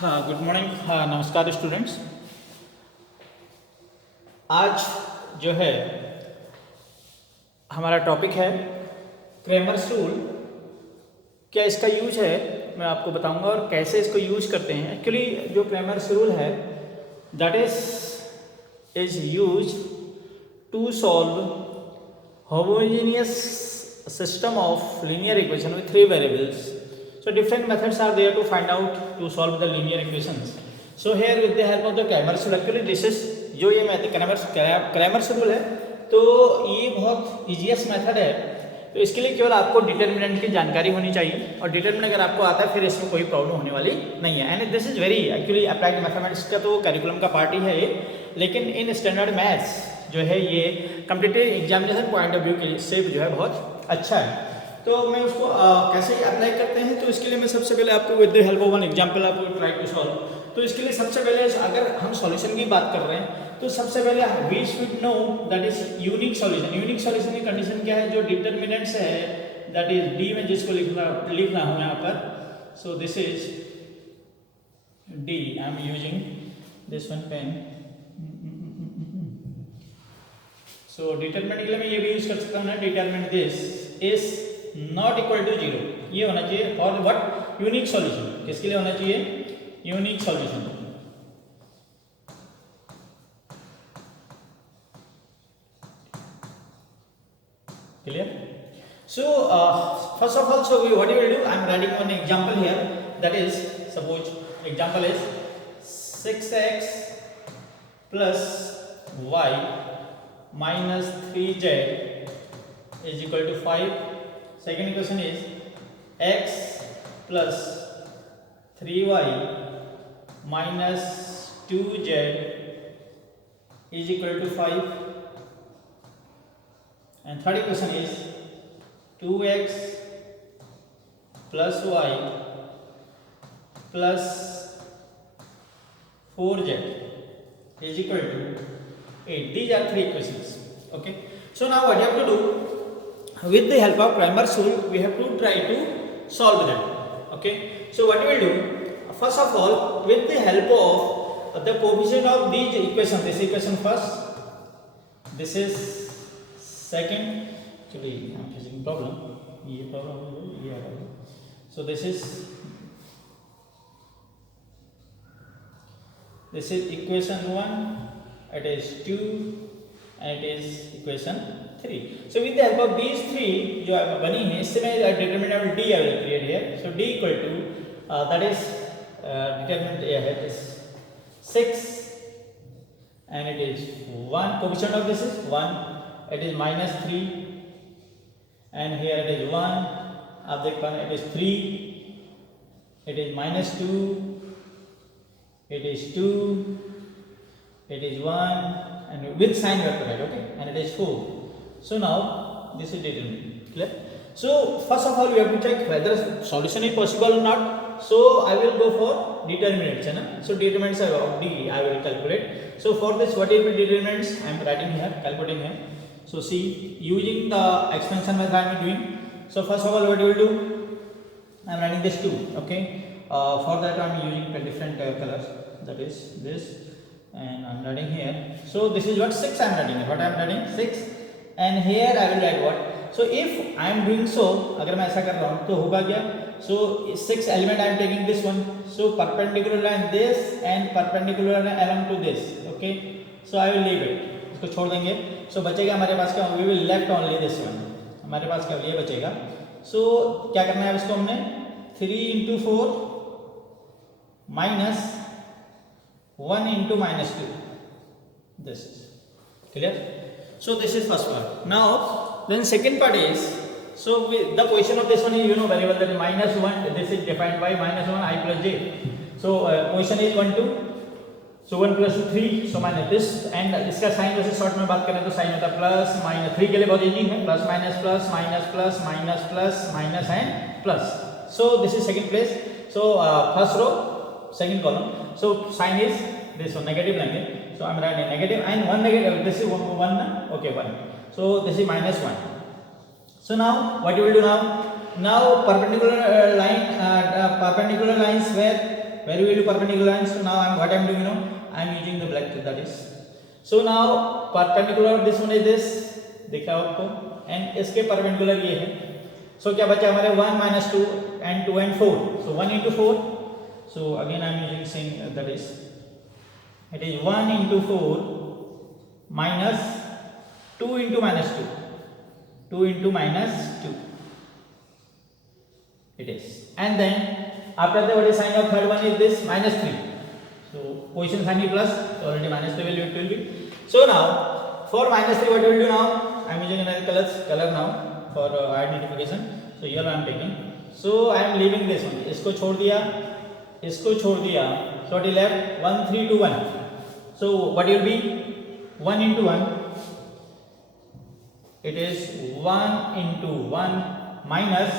हाँ, good morning. हाँ, नमस्कार स्टूडेंट्स। आज जो है हमारा टॉपिक है क्रैमर्स रूल। क्या इसका यूज है मैं आपको बताऊंगा और कैसे इसको यूज करते हैं। एक्चुअली जो क्रैमर्स रूल है that is use to solve homogeneous system of linear equation with three variables. So different methods are there to find out to solve the linear equations. So here with the help of the Cramer's rule, actually this is जो ये method Cramer's rule है तो ये बहुत easiest method है। तो इसके लिए केवल आपको डिटर्मिनेंट की जानकारी होनी चाहिए और डिटर्मिनेंट अगर आपको आता है फिर इसमें कोई प्रॉब्लम होने वाली नहीं है। And this is very actually applied mathematics का तो करिकुलम का पार्ट ही है ये, लेकिन इन स्टैंडर्ड मैथ्स जो है ये competitive examination point of view के से जो है बहुत अच्छा है। तो मैं उसको कैसे अप्लाई करते हैं, तो इसके लिए मैं सबसे पहले आपको with the help of one example आपको ट्राई टू सॉल्व। तो इसके लिए सबसे पहले अगर हम सॉल्यूशन की बात कर रहे हैं तो सबसे पहले we should know that is unique solution. Unique solution की कंडीशन क्या है, जो डिटर्मिनेंट्स है दैट इज डी में जिसको लिखना हो यहाँ पर। So this is D, I am using this one pen. So determinant के लिए मैं ये भी यूज कर सकता हूँ ना, determinant this is not equal to zero, ये होना चाहिए। और व्हाट यूनिक सॉल्यूशन किसके लिए होना चाहिए, unique solution. Clear? So first of all, so what you will do, I am writing one example here that is suppose example is 6x plus y minus 3z is equal to 5. Second equation is x plus 3y minus 2z is equal to 5. And third equation is 2x plus y plus 4z is equal to 8. These are three equations. Okay. So now what you have to do, with the help of Cramer's rule, we have to try to solve them. Okay. So what you will do, first of all, with the help of the coefficient of these equations, this equation first, this is second. Actually, I am facing problem. ये problem ये आ रहा है. So this is equation 1. It is 2 and it is equation 3. So with the help of these three जो बनी है, इससे मैं determinant d I will create here. So d equal to that is determinant है is 6 and it is 1. Coefficient of this is 1. It is minus 3 and here it is 1. आप देख पा रहे हैं, it is 3. It is minus 2. It is 2. It is 1 and with sign vector, right? Okay, and it is 4. So now this is determinant. Clear? So first of all we have to check whether solution is possible or not. So I will go for determinants, है ना? So determinants of d I will calculate. So for this what is the determinants I am writing here, calculating here. So see, using the expansion method I am doing. So first of all what you will do, I am writing this 2. Okay, for that I am using the different colors, that is this. And I am writing here. So this is what 6 I am writing. What I am writing 6 and here I will write what. So if I am doing so, अगर मैं ऐसा कर रहा हूँ तो होगा क्या. So 6 element I am taking this one. So perpendicular line this and perpendicular line along to this. Okay. So I will leave it. इसको छोड़ देंगे. So बचेगा हमारे पास क्या, we will left only this one. हमारे पास क्या ये बचेगा. So क्या करना है अब इसको हमने 3 into 4 minus 1 into minus 2. This is clear. So this is first part. Now then second part is, so the position of this one is, you know very well that minus 1, this is defined by minus 1 I plus j. So position is 1 2. So 1 plus 2 3. So minus this and इसका sign वैसे short में बात करें तो sign होता है plus minus. 3 के लिए बहुत इजी है, plus minus plus minus plus minus plus minus and plus. So this is second place. So first row second column. So sign is this one, negative लेंगे. So I am writing negative and 1 negative. This is 1 na? Okay, 1. So this is minus 1. So now what you will do now? Now perpendicular lines where Where we will do perpendicular lines. So now what I'm doing now, I'm using the black thread, that is. So now perpendicular this one is this, दिखा आपको, and इसके perpendicular ये है. So क्या बचा हमारे 1 minus 2 and 2 and 4. So 1 into 4. So again I'm using same, that is, it is 1 into 4 minus 2 into minus 2. 2 into minus 2. It is. And then after that, what is sign of third one is this minus 3. So position sign is plus, so already minus 3 value it will be. So now for minus 3 what we will do now? I am using another color now for identification. So yellow I am taking. So I am leaving this one. इसको छोड़ दिया, इसको छोड़ दिया. So what is left? 1 3 2 1. So what will be 1 into 1? It is 1 into 1 minus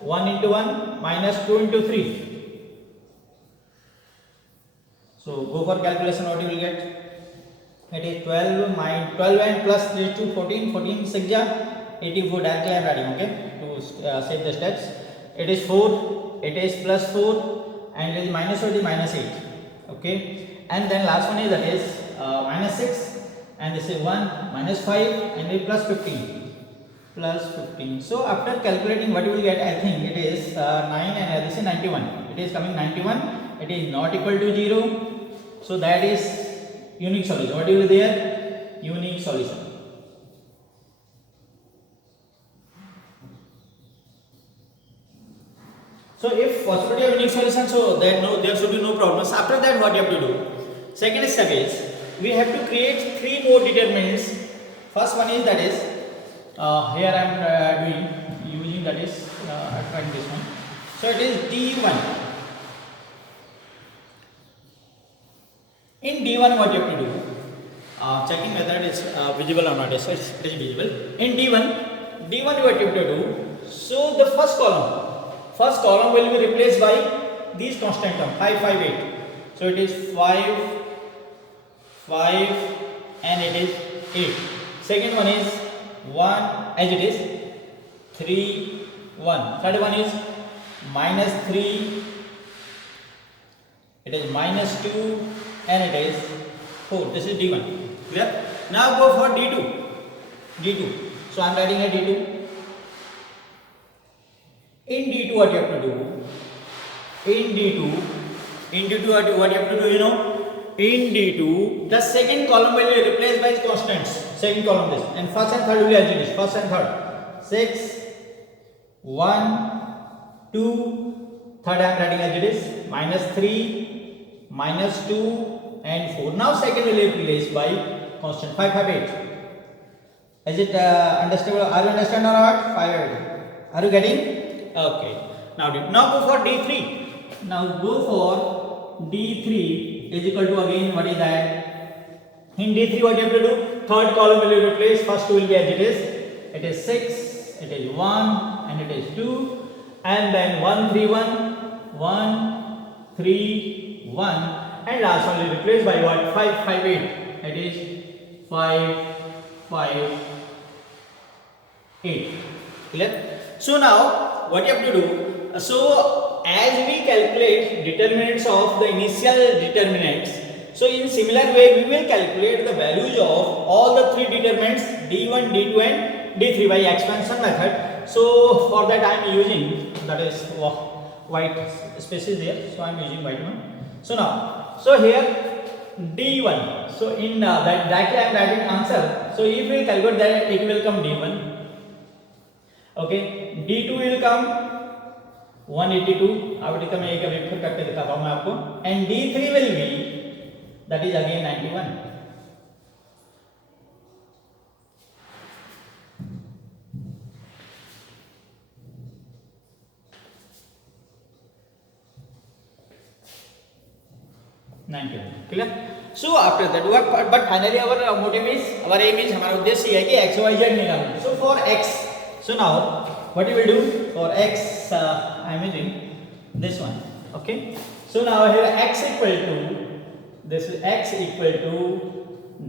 1 into 1 minus 2 into 3. So go for calculation, what you will get? It is 12 minus 12 and plus 3 to 14. 14 6 ja 84. Directly I am writing, okay, to save the steps. It is 4. It is plus 4 and it is minus 8 minus 8. Okay, and then last one is that is minus 6 and this is 1 minus 5 and it is plus 15. Plus 15. So after calculating what you will get, I think it is 9 and this is 91. It is coming 91. It is not equal to 0. So that is unique solution. What will be there? Unique solution. So if possibility of unique solution, so then there should be no problems. After that, what you have to do? Second step is we have to create 3 more determinants. First one is that is here I am using that is trying this one. So it is D1. In D1 what you have to do? Checking whether it is visible or not. Yes, it is visible. In D1 what you have to do? So the first column will be replaced by these constant term 5 5 8. So it is 5 5 and it is 8. Second one is 1 as it is 3 1. Third one is minus 3, it is minus 2 and it is 4. This is D1. Clear? Now go for D2. So I am writing a D2. In D2 what you have to do? In D2 what you have to do, you know? In D2 the second column will be replaced by constants. Second column this, and first and third will be as it is. First and third 6 1 2. Third I am writing as it is minus 3 minus 2 and 4. Now second will be replaced by constant 5 5 8. Is it understandable? Are you understand or not? 5 8. Are you getting? Okay. Now go for D3. Now go for D3 is equal to again what is that? In D3 what you have to do? Third column will be replaced. First two will be as it is. It is 6. It is 1 and it is 2. And then 1 3 1 3 1 and last one will be replaced by what? 5 5 8. It is 5 5 8. Clear? So now what you have to do? So as we calculate determinants of the initial determinants, so in similar way we will calculate the values of all the 3 determinants D1, D2 and D3 by expansion method. So for that I am using, that is white spaces there, so I am using white one. So now, so here D1, so in that directly I am writing answer. So if we calculate that, it will come D1. Okay, D2 will come 182. अब मैं एक फिर करके दिखाता हूँ मैं आपको. And D3 will be, that is again 91. Clear? So after that, but finally our motive is, our aim is, हमारा उद्देश्य है कि x y z निकालना. So for x, so now what you will do for x? I am using this one. Okay. So now here x equal to, this is x equal to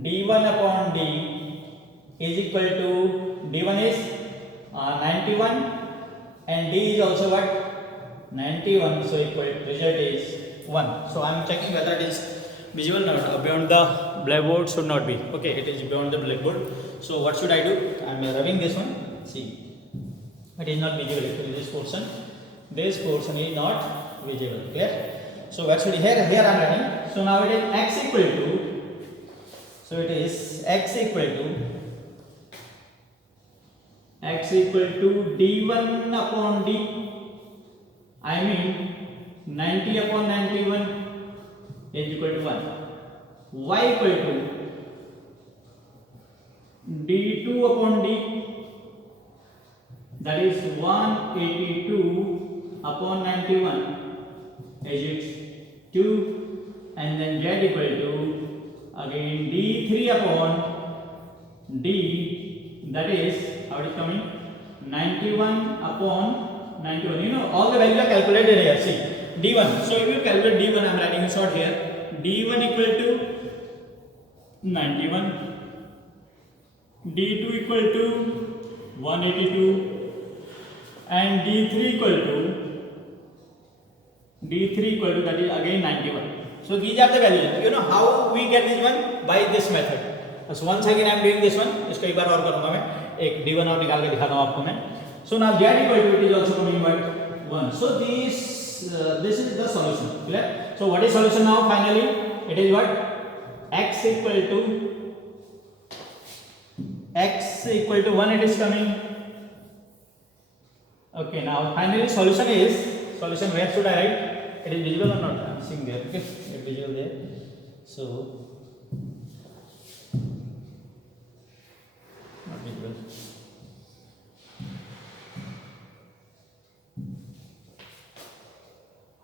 d1 upon d is equal to, d1 is 91 and d is also what? 91, so equal result is 1. So I am checking whether it is visible or not beyond the blackboard. Should not be. Okay, it is beyond the blackboard. So what should I do? I am rubbing this one. See, it is not visible actually. This portion is not visible. Clear? So what should here I am running. So now it is x equal to. So it is x equal to d1 upon d. I mean 90 upon 91 is equal to 1. Y equal to d2 upon d, that is 182 upon 91 is it 2, and then z equal to again d3 upon d, that is how it is coming 91 upon 91. You know all the values are calculated here. See d1. So if you calculate d1, I am writing a short here. d1 equal to 91, d2 equal to 182, and d3 equal to that is again 91. So these are the values. You know how we get this one? By this method. So once again I am doing this one. इसको एक बार और करूँगा मैं. एक d1 और निकाल के दिखाता हूँ आपको मैं. So now z equal to it is also coming by 1. So this is the solution. Clear? So what is solution now? Finally, it is what? X equal to 1. It is coming. Okay. Now finally solution where should I write? It is visible or not? I am seeing there. Okay. It is visible there. So not visible.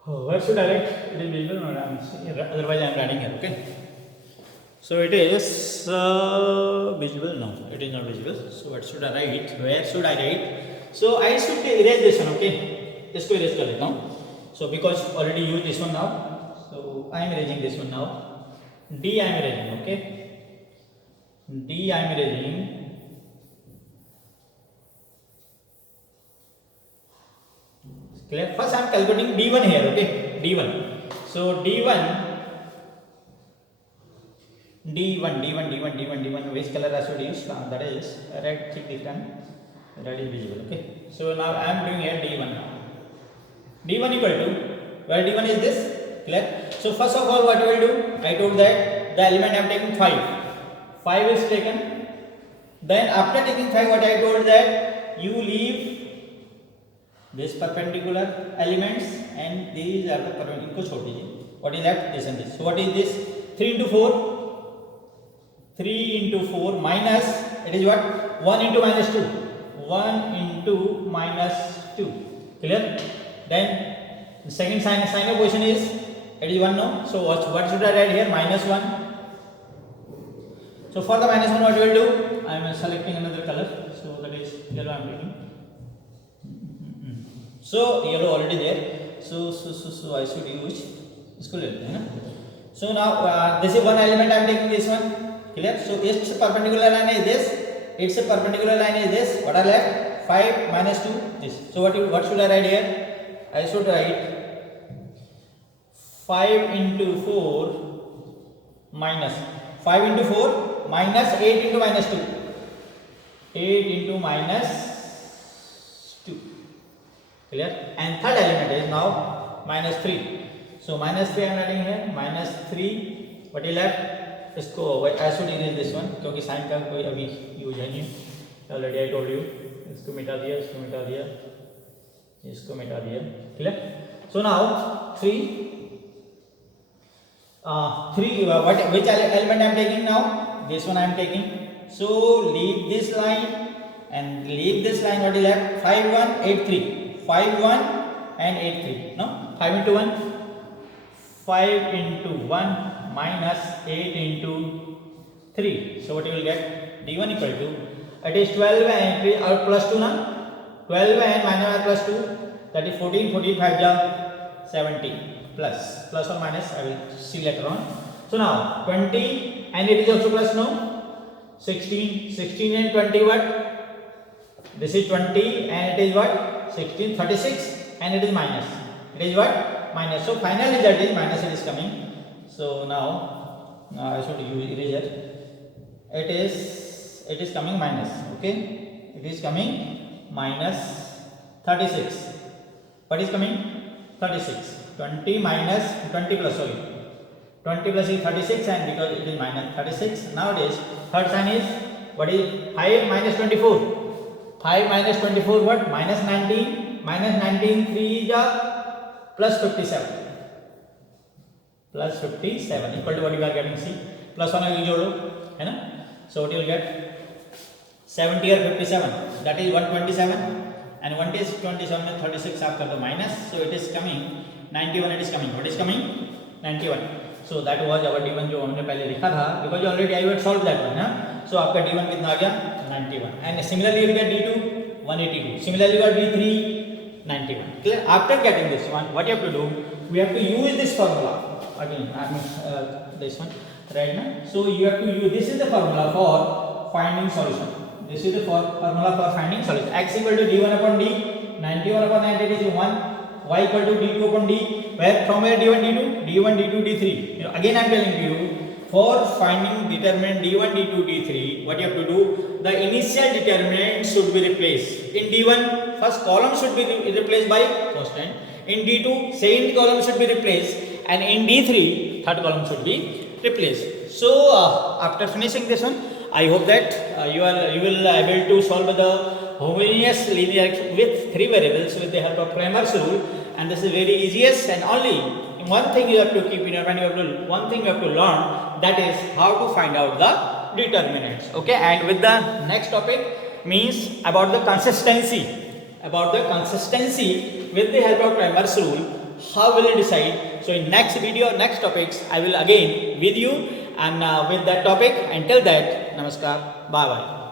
Where should I write? It is visible or not? Otherwise I am writing here. Okay. So it is visible. No, it is not visible. So what should I write? Where should I write? So I should erase this one. Okay. इसको erase कर लेता हूँ. So because already used this one now. So I am erasing this one now. D I am erasing. Okay. D I am erasing. Clear? First I am calculating d1 here. Okay. d1. So d1. Which color I should use? That is red. Thick different. Red is visible. Okay. So now I am doing here d1. d1 equal to, where d1 is this? Clear? So first of all what you will do? I told that the element I am taking 5. 5 is taken. Then after taking 5, what I told that you leave this perpendicular elements and these are the perpendicular. इनको छोड़ दीजिए. What is left? This and this. So what is this? 3 into 4. 3 into 4 minus, it is what? 1 into minus 2. 1 into minus 2. Clear? Then the second sign of position is, it is 1 no. So what should I write here? Minus 1. So for the minus 1 what you will do? I am selecting another color. So that is yellow I am taking. So yellow already there. So I should use इसको ले लेते हैं ना. So now this is one element I am taking this one. Clear? So its perpendicular line is this. Its perpendicular line is this. What are left? 5 minus 2 this. So what should I write here? I should write 5 into 4 minus 5 into 4 minus 8 into minus 2. 8 into minus 2. Clear? And third element is now minus 3. So minus 3 I am writing here. Minus 3. What is left? इसको I should erase this one क्योंकि sign का कोई अभी use है नहीं. Already I told you. इसको मिटा दिया. Clear? So now 3. Which element I am taking now? This one I am taking. So leave this line and leave this line. What is left? 5 1 8 3. 5 1 and 8 3. No? 5 into 1. 5 into 1 minus 8 into 3. So what you will get? d1 equal to, it is 12 and plus 2 na? 12 and minus plus 2, that is 14. 14 5 ja 17 plus or minus I will see later on. So now 20 and it is also plus no. 16 and 20 what? This is 20 and it is what? 16. 36 and it is minus. It is what? Minus. So final result is minus, it is coming. So now I should use eraser. It is coming minus. Okay, it is coming minus 36. What is coming? 36. 20 minus 20 plus, sorry, 20 plus is 36, and because it is minus 36, nowadays third sign is what is 5 minus 24. 5 minus 24 what? Minus 19. Minus 19, 3 is plus 57. Plus 57 equal to what you are getting? See, plus 1 you जोड़ो, है ना? So what you will get? 70 or 57, that is 127, and 1 is 27 में 36 आप कर दो minus, so it is coming 91. It is coming. What is coming? 91. So that was our D1 जो हमने पहले लिखा था, because already I had solved that one, हाँ? So आपका D1 कितना आ गया? 91. And similarly you get D2 182. Similarly you got D3 91. Clear? After getting this one, what you have to do? We have to use this formula again. This one right now. So you have to use. This is the formula for finding solution. This is the formula for finding solution. X equal to D1 upon D. 91 upon 98 is 1. Y equal to D2 upon D. Where from where D1 D2? D1 D2 D3. You know, again I am telling you, for finding determinant D1 D2 D3, what you have to do? The initial determinant should be replaced. In D1, first column should be replaced by constant. In D2, second column should be replaced, and in D3, third column should be replaced. So after finishing this one, I hope that you will able to solve the homogeneous linear with 3 variables with the help of Cramer's rule, and this is very easiest. And only one thing you have to keep in your mind, one thing you have to learn, that is how to find out the determinants. Okay, and with the next topic means about the consistency. About the consistency with the help of Cramer's rule, how will you decide? So in next video, next topics, I will again with you and with that topic. Until that, namaskar, bye bye.